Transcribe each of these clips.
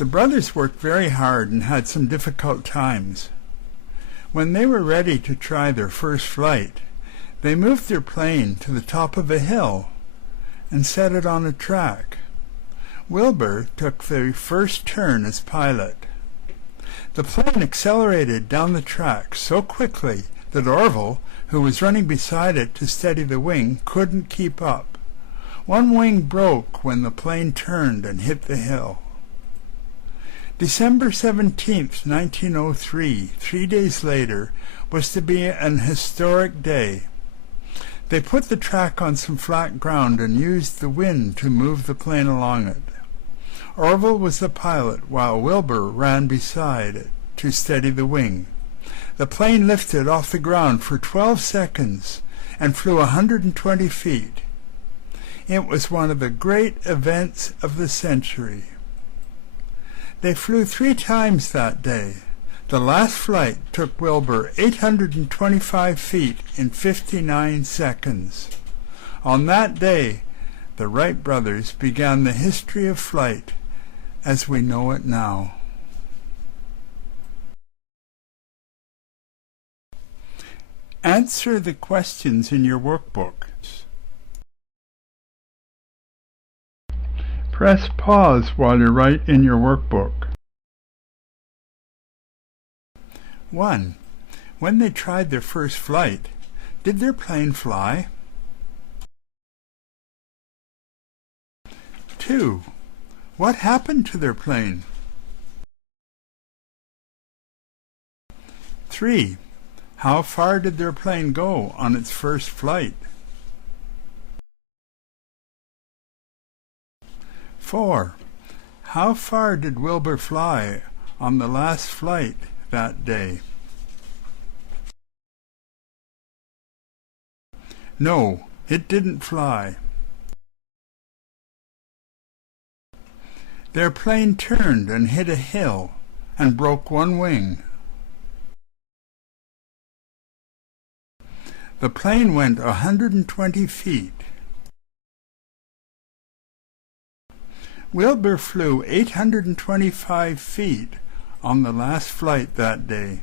The brothers worked very hard and had some difficult times. When they were ready to try their first flight, they moved their plane to the top of a hill and set it on a track. Wilbur took the first turn as pilot. The plane accelerated down the track so quickly that Orville, who was running beside it to steady the wing, couldn't keep up. One wing broke when the plane turned and hit the hill. December 17th, 1903, 3 days later, was to be an historic day. They put the track on some flat ground and used the wind to move the plane along it. Orville was the pilot while Wilbur ran beside it to steady the wing. The plane lifted off the ground for 12 seconds and flew 120 feet. It was one of the great events of the century. They flew 3 times that day. The last flight took Wilbur 825 feet in 59 seconds. On that day, the Wright brothers began the history of flight as we know it now. Answer the questions in your workbook. Press pause while you write in your workbook. 1. When they tried their first flight, did their plane fly? 2. What happened to their plane? 3. How far did their plane go on its first flight? 4. How far did Wilbur fly on the last flight that day? No, it didn't fly. Their plane turned and hit a hill and broke one wing. The plane went 120 feet. Wilbur flew 825 feet on the last flight that day.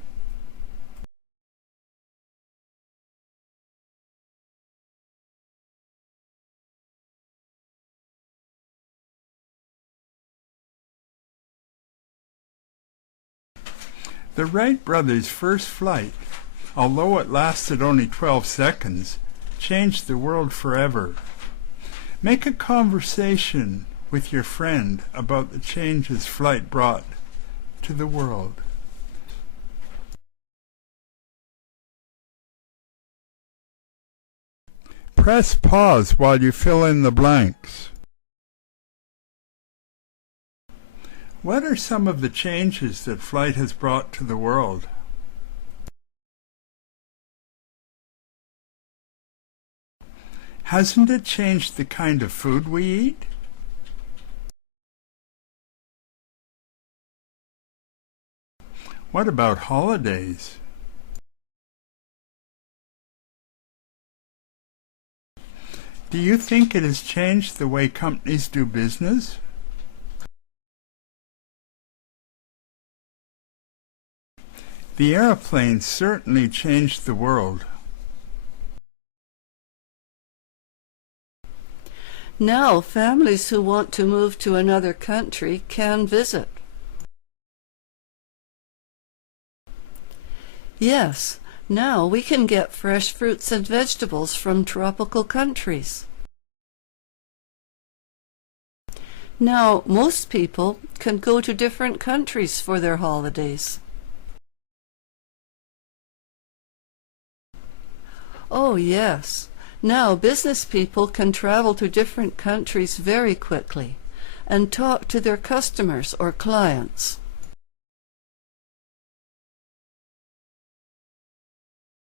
The Wright brothers' first flight, although it lasted only 12 seconds, changed the world forever. Make a conversation with your friend about the changes flight brought to the world. Press pause while you fill in the blanks. What are some of the changes that flight has brought to the world? Hasn't it changed the kind of food we eat? What about holidays? Do you think it has changed the way companies do business? The airplane certainly changed the world. Now, families who want to move to another country can visit. Yes, now we can get fresh fruits and vegetables from tropical countries. Now, most people can go to different countries for their holidays. Oh, yes. Now business people can travel to different countries very quickly and talk to their customers or clients.